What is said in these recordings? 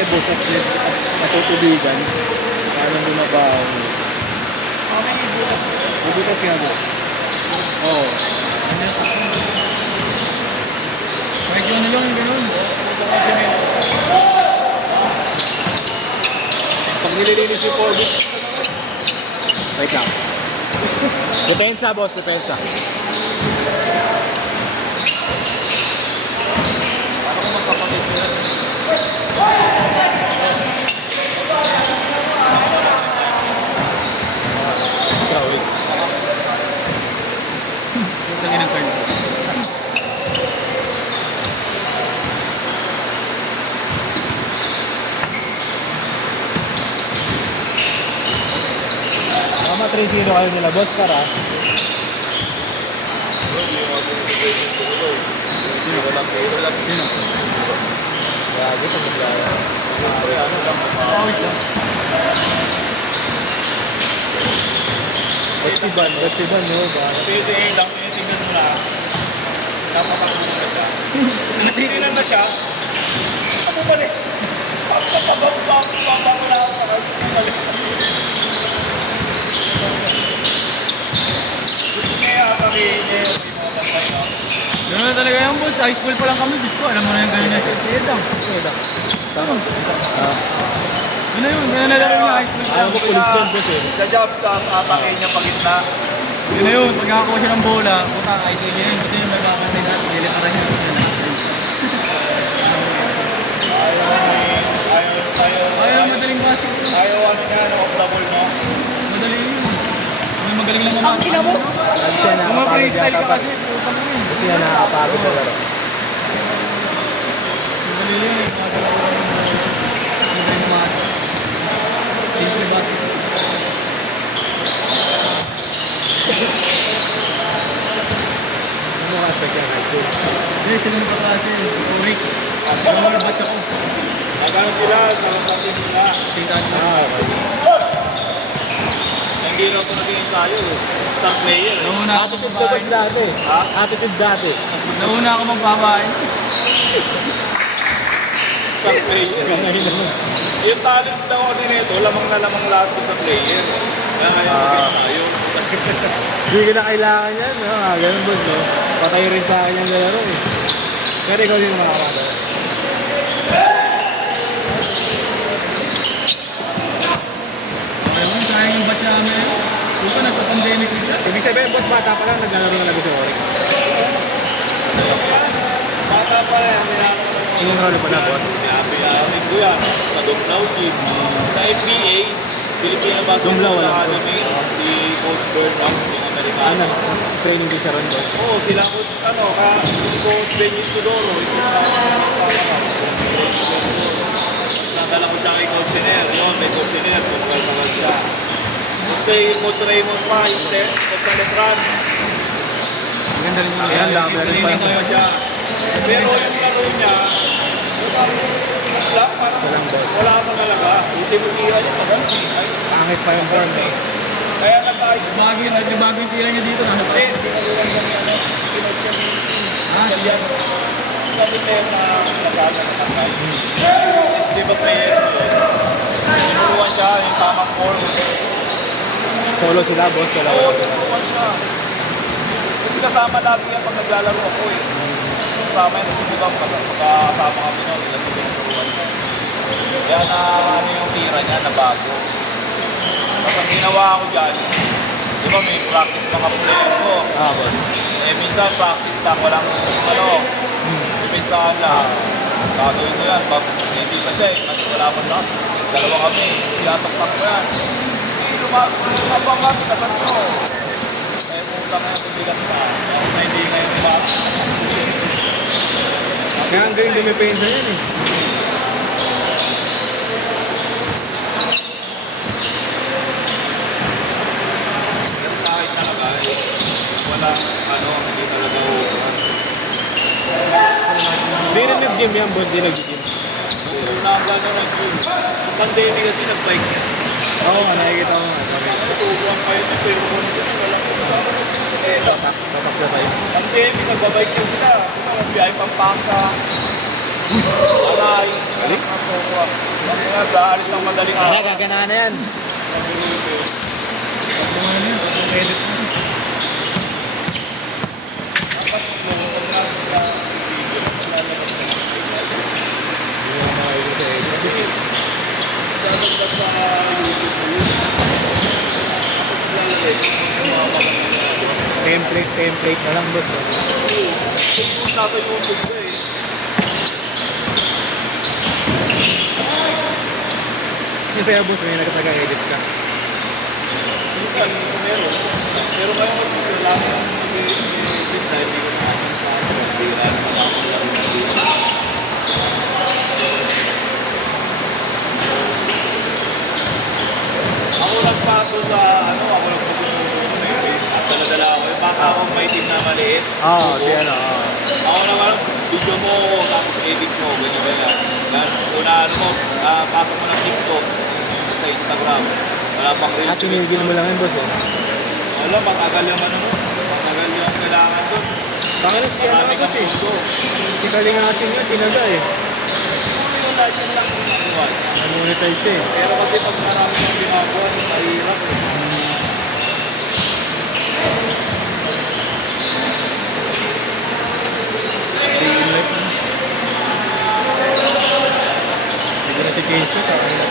tayo bukas din. Matutubigan. Kaya nang bumabaho. Okay, bukas. Bukas nga boss. Oo. Pwede na lang yung ganun. Pag nililinis yung 4 weeks. Wait lang. Depensa boss, depensa. Paano kung magkapatid sila? Trawig. Yung tangin ng card ko. Tama 3-0 kayo nila boss para. Sino? Grabe sa maglaya. Pawis lang. Resiban no ba? Pwede lang, tingnan mo na. Napapakulunan na siya. Nasirilan na siya. Ano ba rin? Pagkasabang mo na ako sa kanya. Kaya kami, may mga bantay na. Gano'n na talaga yan, boss. High school pa lang kami. Diyos ko, alam mo na yung gano'n na siya. Edang. Tama. Ano yun? Gano'n na lang yung high school pa Ayaw lang. ko pulis yan boss eh. Sa job, tapos atake niya pagitna. Yun na yun. Pag nakakuha siya ng bola, puta, IC niya yun. Kasi may kakantay na. Nilikaran niya. Ayaw madaling basket yun. Ayaw ano nga, off the ball mo. Madali yun. May magaling lang mamasa. Ang ina mo? Lagi siya Kung nakakapagod ma-freestyle yata ka pa. kasi, putang mo yun. Kasi yan nakakapagod na laro. Madali yun eh. Madaling mamasa. Simple basket. Ano mga aspect yan high school? Hindi, sila ng kaklase. Sorry. Mga batch ako. Magkano sila sa team nila? Tingnan mo. Okay. Hindi na ito naging ensayo. Star player. Nauna ako Attitude ko boss magbabae. dati. Ha? Attitude dati. Nauna ako magbabae. Star player. Ngayon naman. Yung talent daw kasi nito, lamang na lamang lahat ko sa player. Kaya kaya mag-ensayo. Hindi ko na kailangan yan. No? Ganun boss no. Patay rin sa akin yung laro eh. Pero ikaw din makakada. Okay mo, sayang yung batch namin. Kung pa nagpa-pandemic bigla. Ibig sabihin boss bata pa lang naglalaro na lagi sa Orik. Bata pa yan, Sinong role pa na boss? Happy ko yan. Sa Dumlaw Team. Sa FBA, Filipino Dumlaw, Basketball wala po. Academy, si Coach Bernard, yung Ano? Amerikano. Training din siya ron boss. Oo, sila Coach, si Coach Benji Tudoro, isa sa nadala ko siya kay Coach Siner. Yun, may Coach Siner, kung kalmagal siya. Si Coach Raymond pa, yung Coach Letran. Maganda rin yung Ayan, dami na rin pala. Hindi ko siya. Pero yung laro niya, Walang boss. wala pa talaga. Ultimo-tira niya pag Pangit pa yung form eh. Kaya nag-ayos. Nagbago yung tira niya dito. Nasa Hindi, pa. tinuluan niya niya, ano, kinoach niya ni Ah, Kalian. Sabi player na kasama na tatay. Di ba player? Tinuluan siya, yung tamang form. Solo sila boss. Dalawa. Oo, tinuluan siya. Kasi kasama lagi yan pag naglalaro ako eh. Kasama yan, kasi di ba kasama kami noon, ilan ko tinuluan niya. Kaya na ano yung tira niya, na bago. Tapos ang ginawa ko dyan, di ba may practice mga player ko. Ah boss. Eh minsan practice lang, walang ano, depensahan lang. Gagawin ko yan, pag hindi pa siya eh, kasi wala pa lang. Dalawa kami, sinasaktan ko yan. Hindi, lumabang nga, tikasan ko. Eh, putang nga, tumigas na. Kaya hindi ngayon ba? Kaya ang galing dumipensa yan eh. Pero sa akin talaga, eh, wala, ano, hindi talaga uupuan. Hindi rin nag-gym yan boss. Hindi nag-gym. Nung una ang gano'n nag-gym. Ang pandemic kasi nag-bike yan. Oo nga, nakikita ko nga. Tutubuan pa yun, pero kung walang eh, Tapak na tayo. pandemic, nagbabike yan sila. Biyahe Pampanga. Aray, balik na po ko. Alis ng madaling Kaya araw. gagana na yan. Tatlong ano yun, tatlong edit mo. Hindi mo makikita sa edit. Kasi, dadagdag sa YouTube mo yun. Template na lang, boss. Kung nasa YouTube siya eh. Yung sa'yo, boss, may nagtaga-edit ka. Minsan, meron. Pero ngayon kasi kailangan ng mag-edit dahil hindi ko naman sa pira at makakularo na dito. Ako nagpato sa ako nagpato sa at dala-dala ako. Yung baka akong may team na maliit. Oo, si ano. Ako naman, video mo, tapos edit mo, ganyan-ganyan. Yan, una pasok mo ng TikTok sa Instagram. Wala pang reels. At sinigil mo lang yun, boss. Wala, matagal naman matagal yung kailangan doon. Pangalan si ano, Marami boss kang eh. puso. Si Kalingasin yun, tinaga eh. Yung live mo lang yung ginagawa. Monetize siya eh. Pero kasi pag marami kang ginagawa, mahirap eh. Day in life na. Hindi ko na-change siya sa kanila.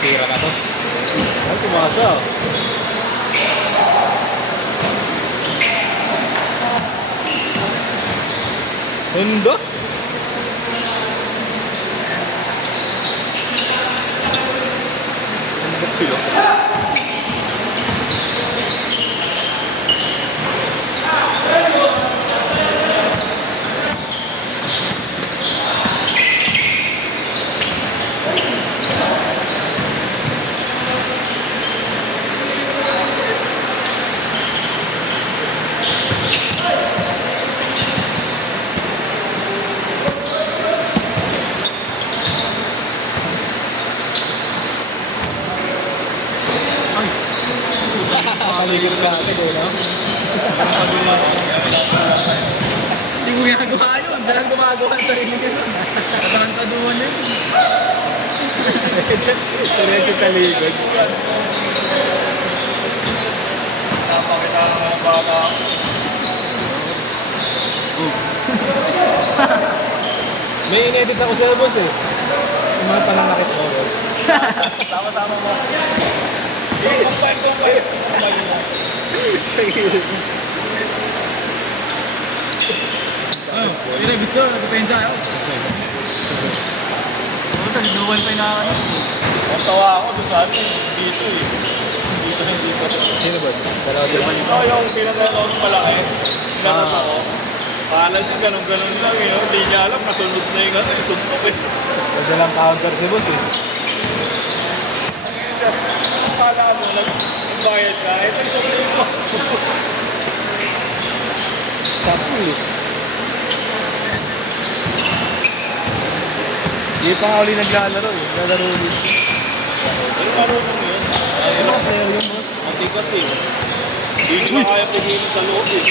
Tira na to. Ay, tumasa. Honda? Honda kilo. Paligid ka agad eh, no? Hindi ko ginagawa yun. Dalang gumagawa ang sarili ko yun. Katantaduan yun. Diretso sa likod. Napakita ng mga bata. May in-edit ako sa boss eh. Yung mga pananakit mo, boss. Sama-sama mo. Kumpay mo. Oh, yun ang gusto. Nagpensa ako. Oo, taliduan pa yung nakakano. Ang tawa ako doon sa atin, dito eh. Dito. Sino boss? Dalawa din man Ito yung pinaganoon malaki. Pinakas ako. Kala niya ganun-ganun lang eh. Hindi niya alam, kasunod na yung suntok eh. Madalang counter si boss eh. Kala mo, nagbayad ka. Ito yung suntok mo. Sapo eh. Hindi pa nga uli naglalaro eh. Naglalaro ulit. Ano marunong yun? Ano ka player yun boss? Mati kasi. Hindi mo kaya pigilin sa loob eh.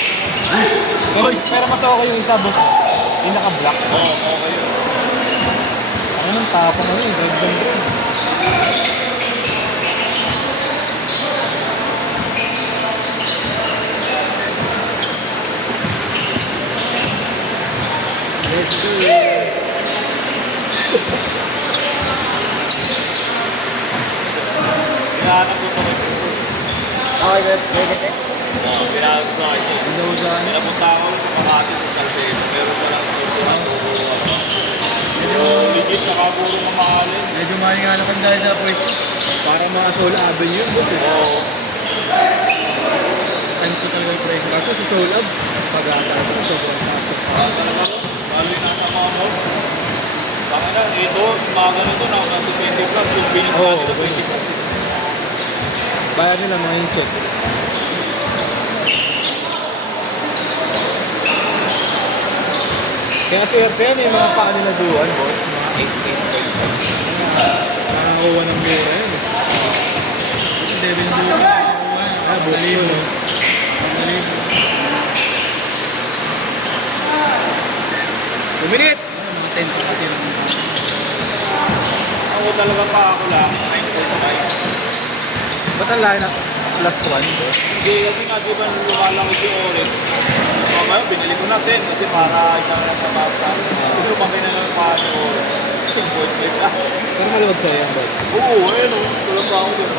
Pero mas okay yung isa boss. Yung naka-black. Oo, okay yun. Ano nang tapang ano eh. Drag-down bro. Let's do it. Hinahanap ko pa rin puso. Okay, get. Oo, hinahanap ko sa akin eh. Hindi daw sa ano. Pinapunta ako sa Makati sa Salcedo. Pero walang store na turo ako. Yung legit sa kaburo ng mahalin. Medyo mahingalan ko dahil sa pwesto. Para mga Soul Avenue yun boss eh. Oo. Times ko talaga yung presyo. Kaso sa Soul Ab, pag-ata ito, sobrang pasok. Talaga ko. Lalo yung nasa mga mall. Baka na, ito, mga ganun doon ako ng 20 plus. Yung bilis Oo, natin ng 20 plus. Bayad nila mga insert. Kaya swerte yan, may mga paaninaduan, boss. Mga 8-8. Nakakuha ng mura yan eh. Devil Blue. Ah, boss yun. malalim. 2 minutes! Mga 10 to kasi yung Ako talaga pa ako lang, 9.5. Ba't ang layo na +1? Hindi, kasi nga di ba nung lumalaki si Oren, ngayon binili ko na 10 kasi para isang sa basa. Kasi lumaki na lang pa si Oren. 10.5 ka. Pero maluwag sa'yo yan, boss. Oo, ayun o. Tulog pa ako dyan.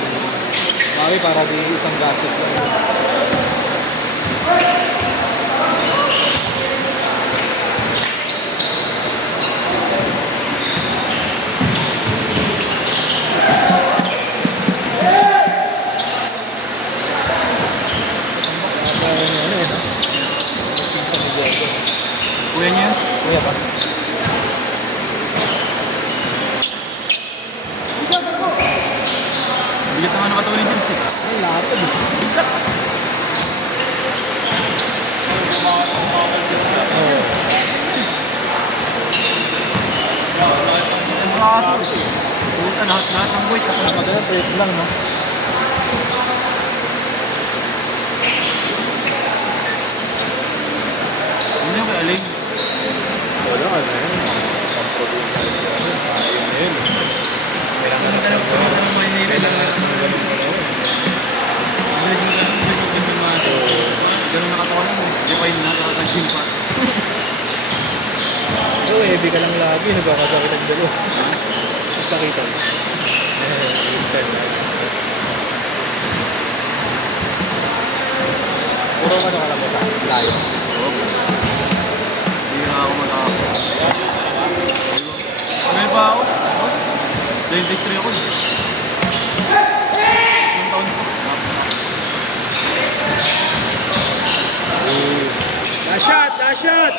Mami, para di isang gastos lang. kuya niya. Kuya pa. Bigat naman nakatulin dyan siya. Ay, lapad eh. Bigat. Oo. Ang braso. Puta, lahat ng weight. Ako na Maganda, trip lang, no? Hindi ako aling. Wala ka na yun. Pampuloy na yun. Ayun. Kailangan ka ng Manila. Ganun nakatawa lang. Di pa yun nakakagym pa. So, heavy ka lang lagi. Nagkakasakit ang dalo. Pakita mo. Puro ka na lang sa layo. Hindi na ako matapos. Pagay pa ako. Dentistry ako. Ilang taon ko. Last shot! Last shot!